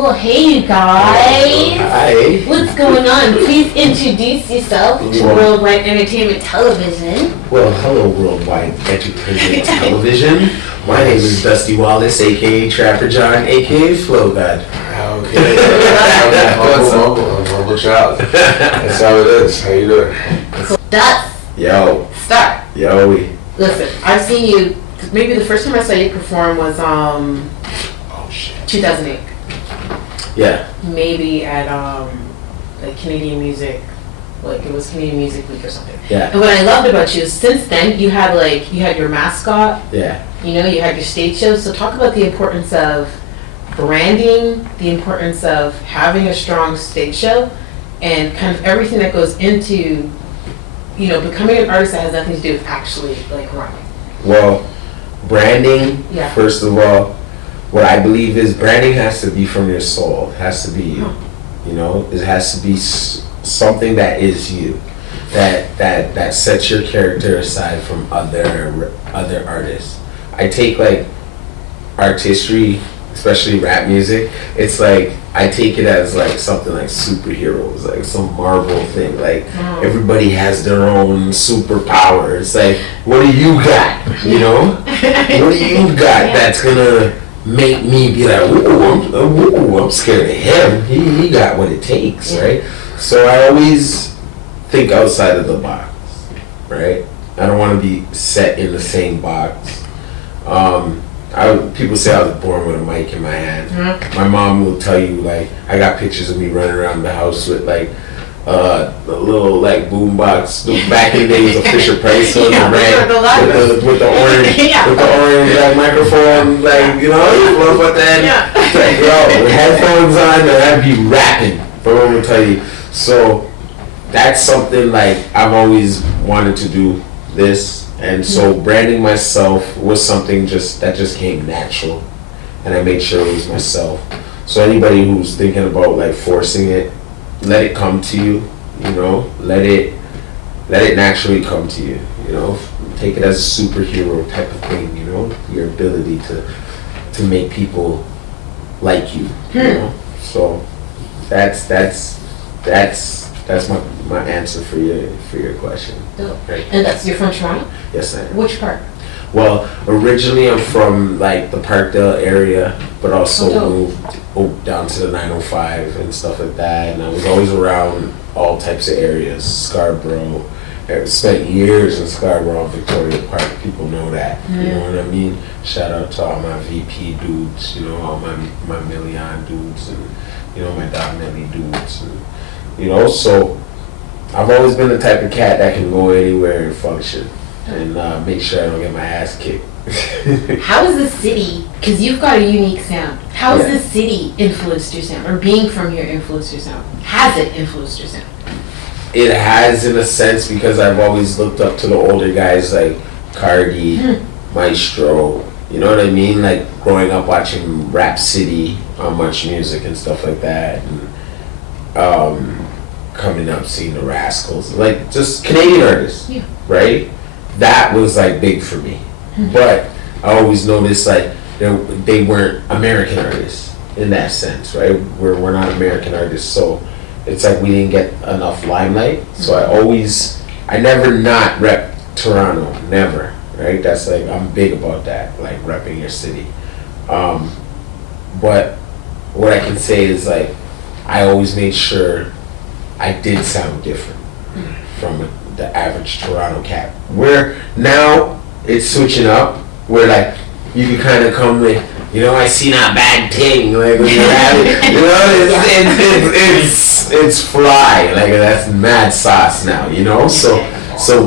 Cool. Hey, you guys. Hi. What's going on? Please introduce yourself to Worldwide Entertainment Television. Well, hello, Worldwide Entertainment Television. My name is Dusty Wallace, a.k.a. Trapper John, a.k.a. Flow God. Okay. Humble child. That's how it is. How you doing? Dust. Yo. Start. Yo. Listen, I've seen you. Maybe the first time I saw you perform was 2008. Yeah. Maybe at like Canadian Music, like it was Canadian Music Week or something. Yeah. And what I loved about you is since then you had your mascot. Yeah. You know, you had your stage shows. So talk about the importance of branding, the importance of having a strong stage show, and kind of everything that goes into, you know, becoming an artist that has nothing to do with actually like rhyming. Well, branding, Yeah. first of all, what I believe is branding has to be from your soul. It has to be you. You know, it has to be something that is you, that sets your character aside from other artists. I take like artistry, especially rap music. It's like I take it as like something like superheroes, like some Marvel thing. Like everybody has their own superpower. It's like, what do you got? You know, what do you got that's gonna make me be like, ooh, I'm scared of him. He got what it takes, right? So I always think outside of the box, right? I don't want to be set in the same box. People say I was born with a mic in my hand. My mom will tell you, like, I got pictures of me running around the house with like a little like boom box. Back in the day, it was a Fisher Price on the red with the orange like microphone, like, you know, you blow up at the end. Like, yo, with headphones on, and I'd be rapping. But I'm gonna tell you, so that's something like I've always wanted to do this, and so branding myself was something that just came natural, and I made sure it was myself. So anybody who's thinking about like forcing it, let it come to you, you know, let it naturally come to you, you know, take it as a superhero type of thing, you know, your ability to make people like you, you know. So that's my answer for your question. Right. And you're from Toronto? Yes, I am. Which part? Well, originally I'm from like the Parkdale area, but also moved down to the 905 and stuff like that. And I was always around all types of areas. Scarborough. I spent years in Scarborough and Victoria Park. People know that. You know what I mean? Shout out to all my VP dudes, you know, all my Million dudes, and, you know, my Don Nelly dudes. And, you know, so I've always been the type of cat that can go anywhere and function and make sure I don't get my ass kicked. How is the city, because you've got a unique sound, how has the city influenced your sound, or being from here influenced your sound? Has it influenced your sound? It has, in a sense, because I've always looked up to the older guys like Cardi, Maestro, you know what I mean? Like growing up watching Rap City on Much Music and stuff like that, and coming up seeing the Rascals, like just Canadian artists, right? That was like big for me. But I always noticed like they weren't American artists in that sense, right? We're not American artists, so it's like we didn't get enough limelight. So I never not rep Toronto, never, right? That's like, I'm big about that, like repping your city. But what I can say is like, I always made sure I did sound different from the average Toronto cat. Where now it's switching up, where like you can kind of come with, you know, I seen a bad thing, like when you're having, you know, it's fly, like that's mad sauce now, you know. So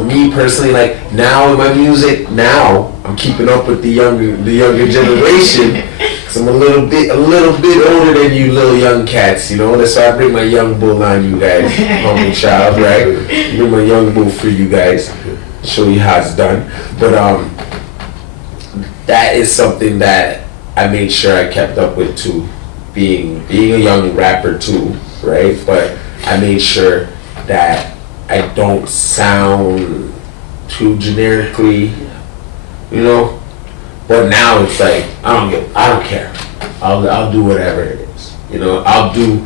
me personally, like now in my music, now I'm keeping up with the younger generation. So I'm a little bit older than you little young cats, you know. That's why I bring my young bull on you guys, homie child, right? Bring my young bull for you guys, show you how it's done. But that is something that I made sure I kept up with too, being a young rapper too, right? But I made sure that I don't sound too generically, you know. But now it's like I don't care. I'll do whatever it is. You know, I'll do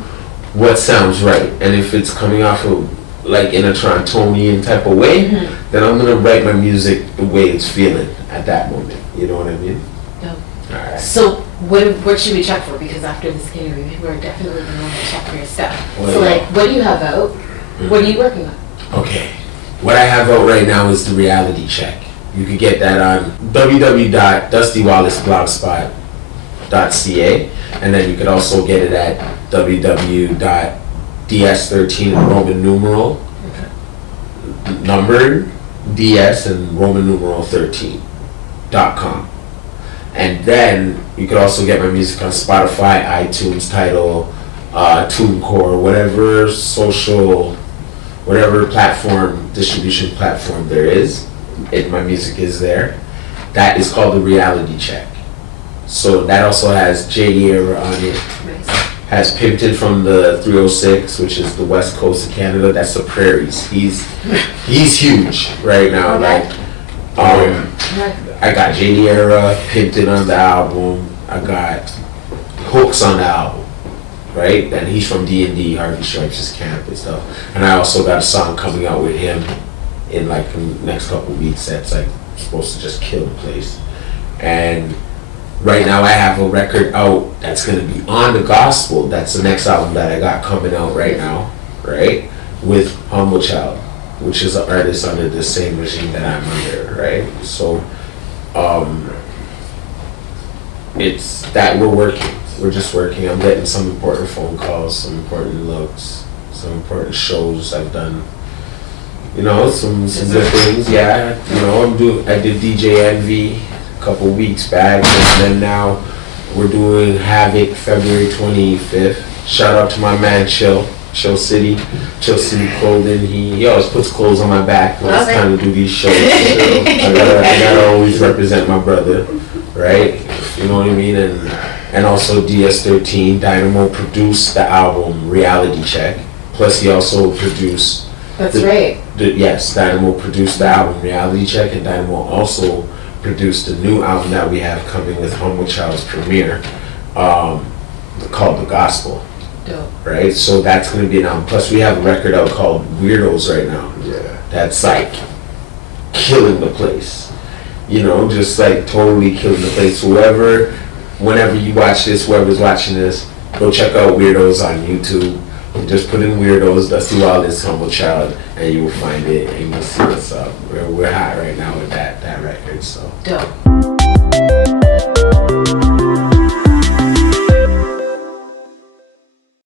what sounds right, and if it's coming off of like in a Torontonian type of way, then I'm gonna write my music the way it's feeling at that moment. You know what I mean? No. All right. So what should we check for? Because after this interview, we're definitely going to want to check for your stuff. Well, So yeah. like, what do you have out? What are you working on? Okay. What I have out right now is the reality check. You can get that on www.dustywallacebblogspot.ca, and then you could also get it at www.ds13 Roman numeral numbered DS and Roman numeral 13.com. And then you could also get my music on Spotify, iTunes, Tidal, TuneCore, whatever platform, distribution platform there is. My music is there. That is called the reality check. So that also has JD Era on it. Nice. Has Pimpton from the 306, which is the west coast of Canada. That's the prairies. He's huge right now. Okay. Like, I got JD Era, Pimpton on the album. I got Hooks on the album, right? And he's from D&D, Harvey Stripes' camp and stuff. And I also got a song coming out with him in like the next couple of weeks that's like supposed to just kill the place. And right now I have a record out that's gonna be on the gospel. That's the next album that I got coming out right now, right? With Humble Child, which is an artist under the same regime that I'm under, right? So, it's that we're working. We're just working. I'm getting some important phone calls, some important looks, some important shows I've done. You know, some good things. Yeah, you know, I did DJ Envy a couple weeks back, and then now we're doing Havoc February 25th. Shout out to my man Chill City Clothing. He always puts clothes on my back when it's time to do these shows. So I gotta always represent my brother, right? You know what I mean? And also DS13, Dynamo produced the album Reality Check. Plus he also produced That's right. Yes, Dynamo produced the album Reality Check, and Dynamo also produced the new album that we have coming with Humble Child's premiere, called The Gospel. Dope. Right? So that's going to be an album. Plus we have a record out called Weirdos right now. Yeah. That's like killing the place. You know, just like totally killing the place. Whenever you watch this, whoever's watching this, go check out Weirdos on YouTube. Just put in Weirdos, Dusty Wallace, Humble Child, and you will find it, and you'll see what's up. We're hot right now with that record, so. Dope.